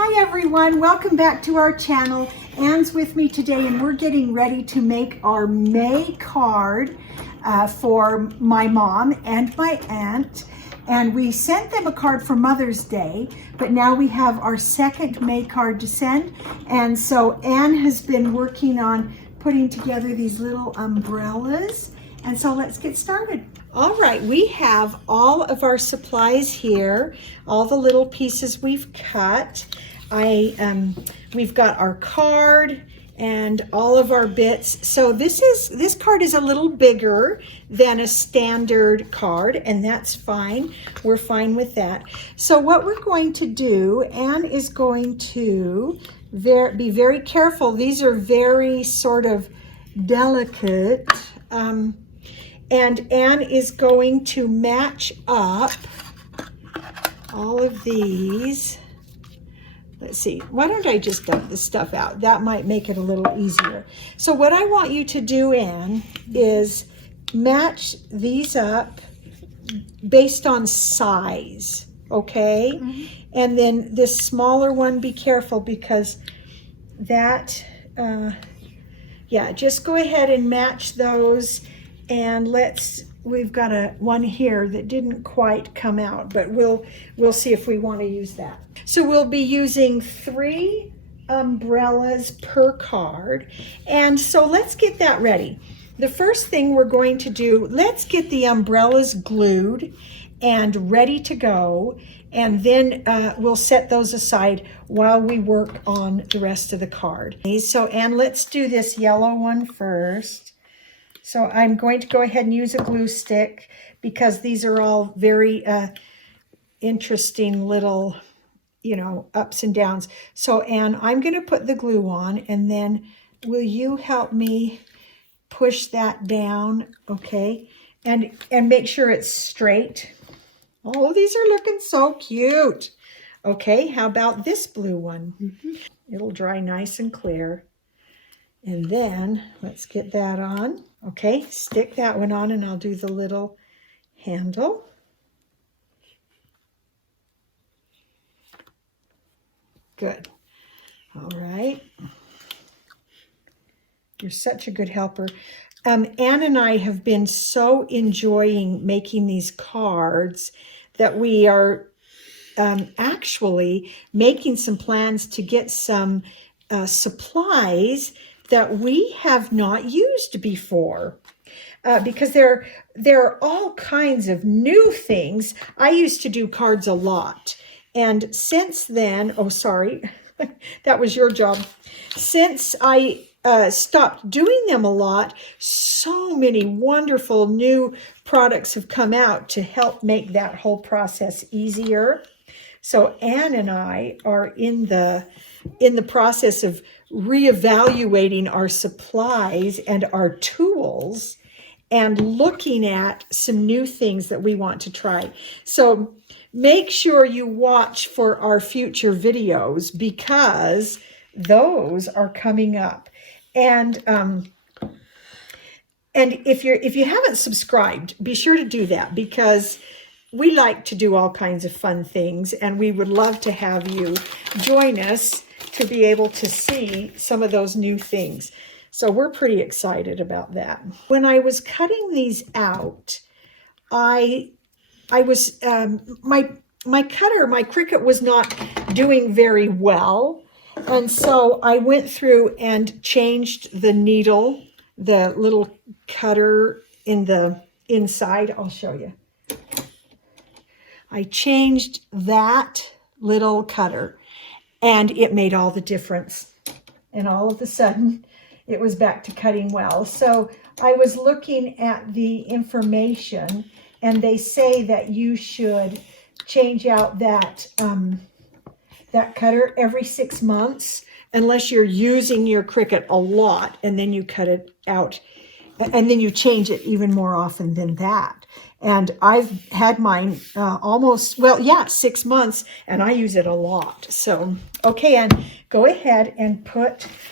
Hi everyone, welcome back to our channel. Anne's with me today and we're getting ready to make our May card for my mom and my aunt. And we sent them a card for Mother's Day, but now we have our second May card to send. And so Anne has been working on putting together these little umbrellas. And so let's get started. All right, we have all of our supplies here, all the little pieces we've cut. We've got our card and all of our bits. So this card is a little bigger than a standard card, and that's fine. We're fine with that. So what we're going to do, Anne is going to be very careful. These are very sort of delicate. And Anne is going to match up all of these. Let's see, why don't I just dump this stuff out? That might make it a little easier. So what I want you to do, Anne, is match these up based on size, okay? Mm-hmm. And then this smaller one, be careful because that, yeah, just go ahead and match those. And we've got one here that didn't quite come out, but we'll see if we want to use that. So we'll be using 3 umbrellas per card. And so let's get that ready. The first thing we're going to do, let's get the umbrellas glued and ready to go. And then we'll set those aside while we work on the rest of the card. So Anne, let's do this yellow one first. So I'm going to go ahead and use a glue stick because these are all very interesting little, ups and downs. So Anne, I'm going to put the glue on, and then will you help me push that down, okay? And make sure it's straight. Oh, these are looking so cute. Okay, how about this blue one? Mm-hmm. It'll dry nice and clear. And then let's get that on. Okay, stick that one on and I'll do the little handle. Good. All right. You're such a good helper. Anne and I have been so enjoying making these cards that we are actually making some plans to get some supplies that we have not used before because there are all kinds of new things. I used to do cards a lot, and since then, oh sorry, that was your job. Since I stopped doing them a lot, so many wonderful new products have come out to help make that whole process easier. So Anne and I are in the process of reevaluating our supplies and our tools and looking at some new things that we want to try. So make sure you watch for our future videos because those are coming up. And if you haven't subscribed, be sure to do that because we like to do all kinds of fun things, and we would love to have you join us to be able to see some of those new things. So we're pretty excited about that. When I was cutting these out, I was, my Cricut was not doing very well. And so I went through and changed the needle, the little cutter in the inside. I'll show you. I changed that little cutter and it made all the difference. And all of a sudden it was back to cutting well. So I was looking at the information and they say that you should change out that cutter every 6 months unless you're using your Cricut a lot, and then you cut it out and then you change it even more often than that. And I've had mine almost, 6 months, and I use it a lot. So, okay, and go ahead and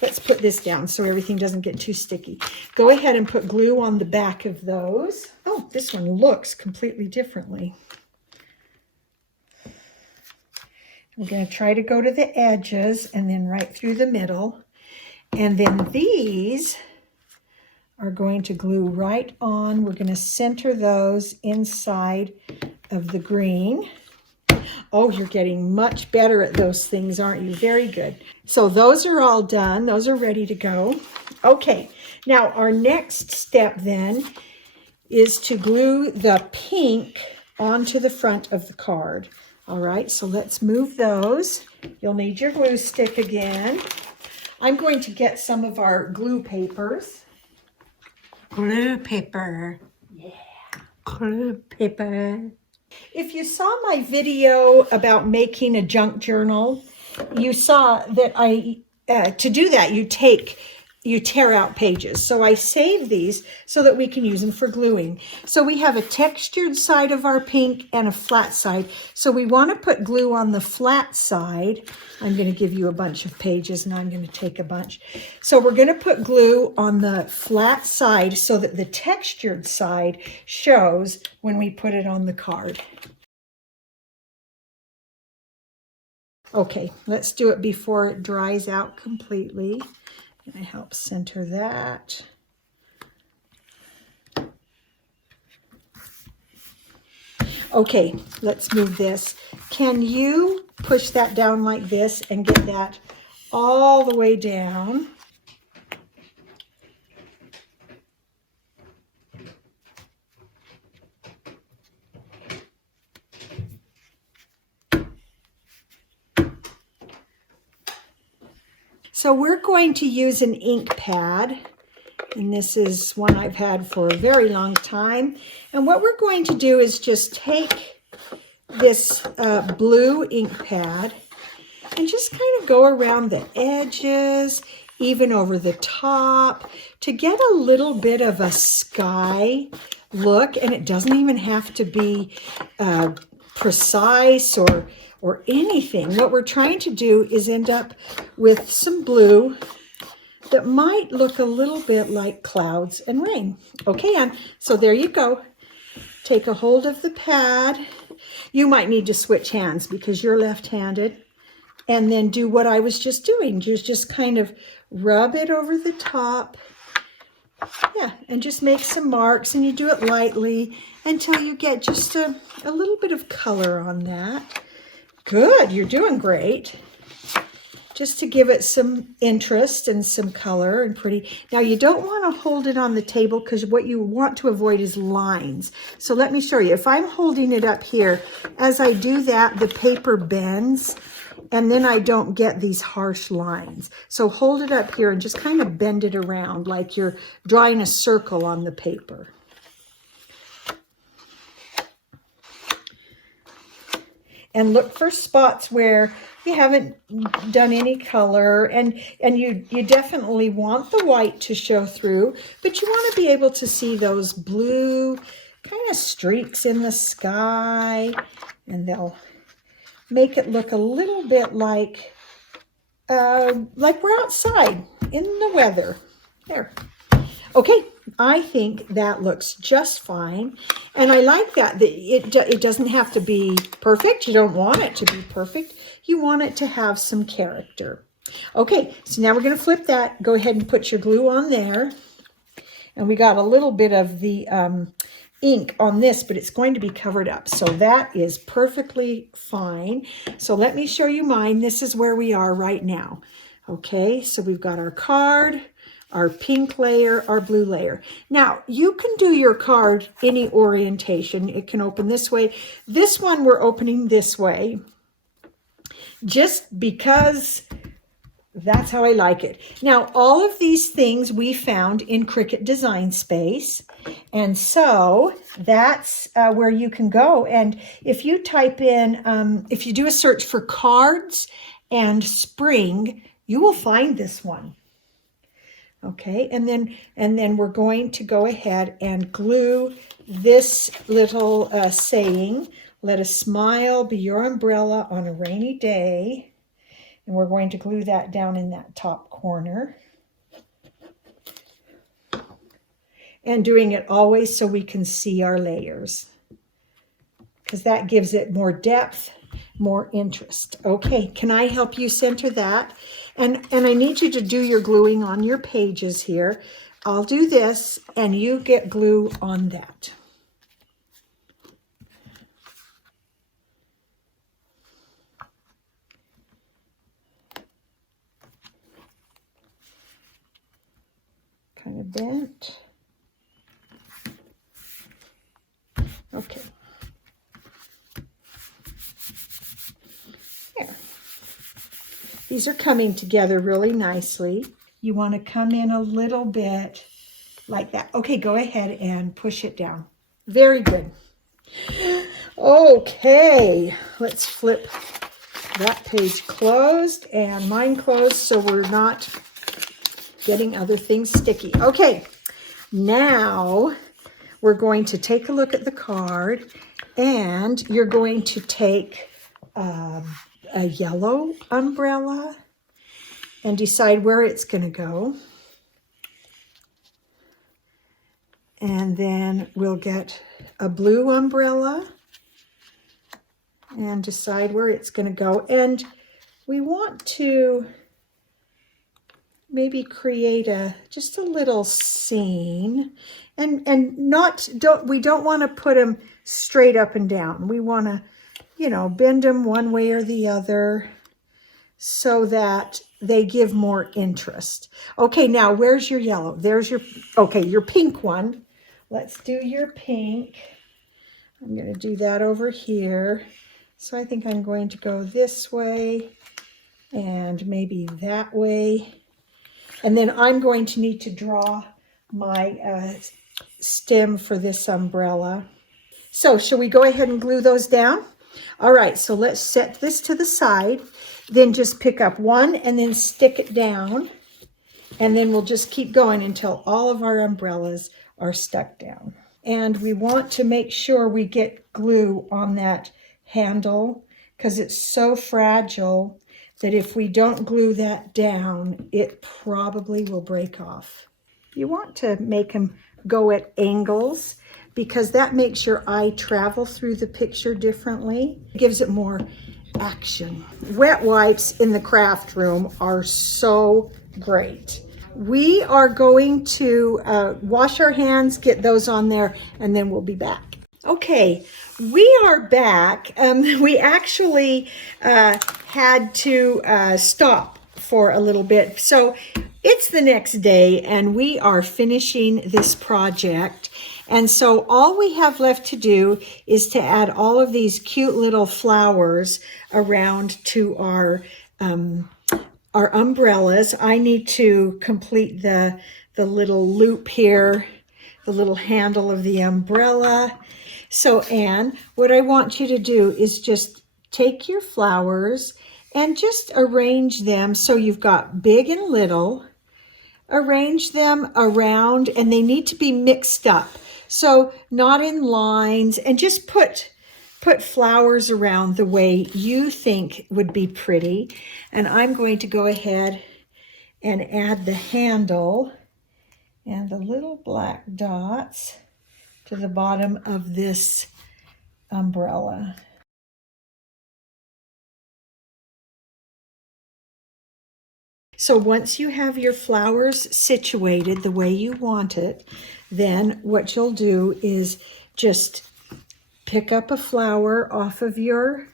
let's put this down so everything doesn't get too sticky. Go ahead and put glue on the back of those. Oh, this one looks completely differently. We're going to try to go to the edges and then right through the middle. And then these are going to glue right on. We're going to center those inside of the green. Oh, you're getting much better at those things, aren't you? Very good. So those are all done. Those are ready to go. Okay, now our next step then is to glue the pink onto the front of the card. All right, so let's move those. You'll need your glue stick again. I'm going to get some of our glue papers. Glue paper. Yeah, glue paper. If you saw my video about making a junk journal, you saw that to do that, you tear out pages. So I saved these so that we can use them for gluing. So we have a textured side of our pink and a flat side. So we want to put glue on the flat side. I'm going to give you a bunch of pages and I'm going to take a bunch. So we're going to put glue on the flat side so that the textured side shows when we put it on the card. Okay, let's do it before it dries out completely. I help center that. Okay, let's move this. Can you push that down like this and get that all the way down? So we're going to use an ink pad, and this is one I've had for a very long time. And what we're going to do is just take this blue ink pad and just kind of go around the edges, even over the top, to get a little bit of a sky look. And it doesn't even have to be precise or anything. What we're trying to do is end up with some blue that might look a little bit like clouds and rain. Okay, so there you go. Take a hold of the pad. You might need to switch hands because you're left-handed. And then do what I was just doing. Just kind of rub it over the top. Yeah, and just make some marks, and you do it lightly until you get just a little bit of color on that. Good, you're doing great. Just to give it some interest and some color and pretty. Now you don't want to hold it on the table because what you want to avoid is lines. So let me show you. If I'm holding it up here, as I do that, the paper bends and then I don't get these harsh lines. So hold it up here and just kind of bend it around like you're drawing a circle on the paper. And look for spots where you haven't done any color, and you definitely want the white to show through, but you want to be able to see those blue kind of streaks in the sky, and they'll make it look a little bit like we're outside in the weather. There. Okay, I think that looks just fine. And I like that it doesn't have to be perfect. You don't want it to be perfect. You want it to have some character. Okay, so now we're going to flip that. Go ahead and put your glue on there. And we got a little bit of the ink on this, but it's going to be covered up. So that is perfectly fine. So let me show you mine. This is where we are right now. Okay, so we've got our card, our pink layer, our blue layer. Now, you can do your card any orientation. It can open this way. This one we're opening this way just because that's how I like it. Now, all of these things we found in Cricut Design Space. And so that's where you can go. And if you type in, if you do a search for cards and spring, you will find this one. Okay, and then we're going to go ahead and glue this little saying, "Let a smile be your umbrella on a rainy day." And we're going to glue that down in that top corner. And doing it always so we can see our layers, because that gives it more depth more interest. Okay, can I help you center that? And I need you to do your gluing on your pages here. I'll do this and you get glue on that. Kind of bent. Okay. There. These are coming together really nicely. You want to come in a little bit like that. Okay, go ahead and push it down. Very good. Okay, let's flip that page closed and mine closed so we're not getting other things sticky. Okay, now we're going to take a look at the card, and you're going to take a yellow umbrella and decide where it's going to go. And then we'll get a blue umbrella and decide where it's going to go. And we want to maybe create just a little scene, and we don't want to put them straight up and down. We want to, you know, bend them one way or the other so that they give more interest. Okay, now where's your yellow? There's your, okay, your pink one. Let's do your pink. I'm going to do that over here. So I think I'm going to go this way and maybe that way. And then I'm going to need to draw my stem for this umbrella. So shall we go ahead and glue those down? All right, so let's set this to the side. Then just pick up one and then stick it down. And then we'll just keep going until all of our umbrellas are stuck down. And we want to make sure we get glue on that handle because it's so fragile that if we don't glue that down, it probably will break off. You want to make them go at angles because that makes your eye travel through the picture differently. It gives it more action. Wet wipes in the craft room are so great. We are going to wash our hands, get those on there, and then we'll be back. Okay, we are back. We actually had to stop for a little bit. So it's the next day and we are finishing this project. And so all we have left to do is to add all of these cute little flowers around to our umbrellas. I need to complete the little loop here, the little handle of the umbrella. So Anne, what I want you to do is just take your flowers and just arrange them so you've got big and little. Arrange them around, and they need to be mixed up. So not in lines, and just put flowers around the way you think would be pretty. And I'm going to go ahead and add the handle and the little black dots to the bottom of this umbrella. So once you have your flowers situated the way you want it, then what you'll do is just pick up a flower off of your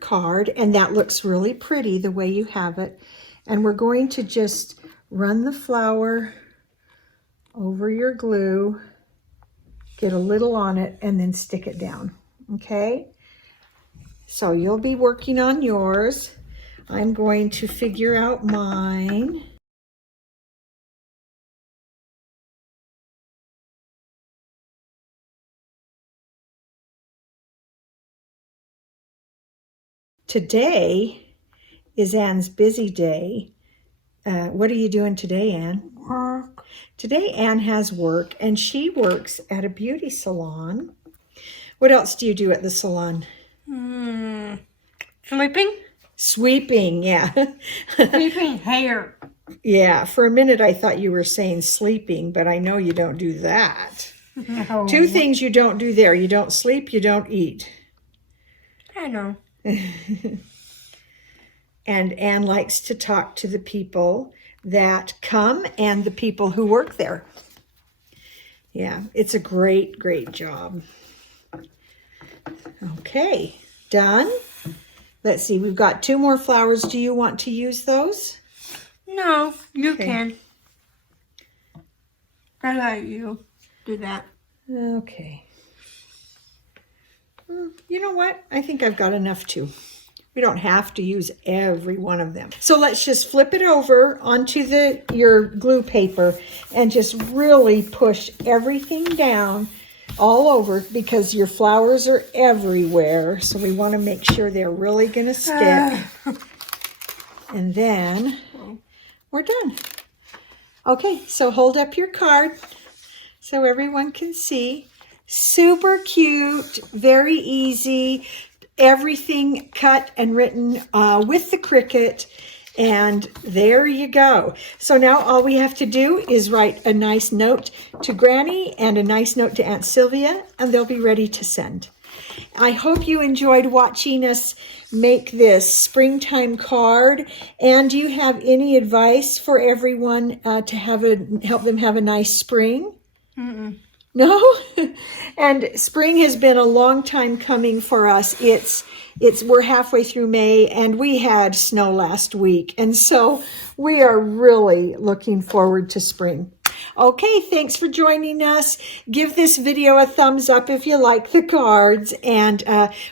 card, and that looks really pretty the way you have it. And we're going to just run the flower over your glue, get a little on it, and then stick it down, okay? So you'll be working on yours. I'm going to figure out mine. Today is Anne's busy day. What are you doing today, Anne? Work. Today Anne has work, and she works at a beauty salon. What else do you do at the salon? Sleeping? Sweeping, yeah. Sleeping hair. Yeah, for a minute I thought you were saying sleeping, but I know you don't do that. No. 2 things you don't do there. You don't sleep, you don't eat. I know. And Anne likes to talk to the people that come and the people who work there. Yeah, it's a great, great job. Okay, done. Let's see, we've got 2 more flowers. Do you want to use those? No, you Okay. can. I let you do that. Okay. You know what? I think I've got enough too. We don't have to use every one of them. So let's just flip it over onto your glue paper and just really push everything down all over because your flowers are everywhere. So we want to make sure they're really going to stick. And then we're done. Okay, so hold up your card so everyone can see. Super cute, very easy. Everything cut and written with the Cricut. And there you go. So now all we have to do is write a nice note to Granny and a nice note to Aunt Sylvia, and they'll be ready to send. I hope you enjoyed watching us make this springtime card. And do you have any advice for everyone to help them have a nice spring? Mm-mm. No? And spring has been a long time coming for us. We're halfway through May and we had snow last week. And so we are really looking forward to spring. Okay, thanks for joining us. Give this video a thumbs up if you like the cards. And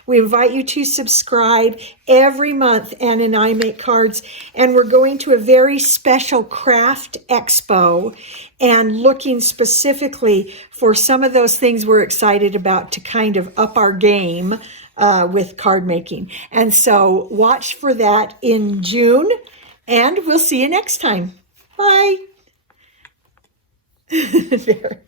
we invite you to subscribe. Every month, Anne and I make cards. And we're going to a very special craft expo and looking specifically for some of those things we're excited about to kind of up our game with card making. And so watch for that in June. And we'll see you next time. Bye. There.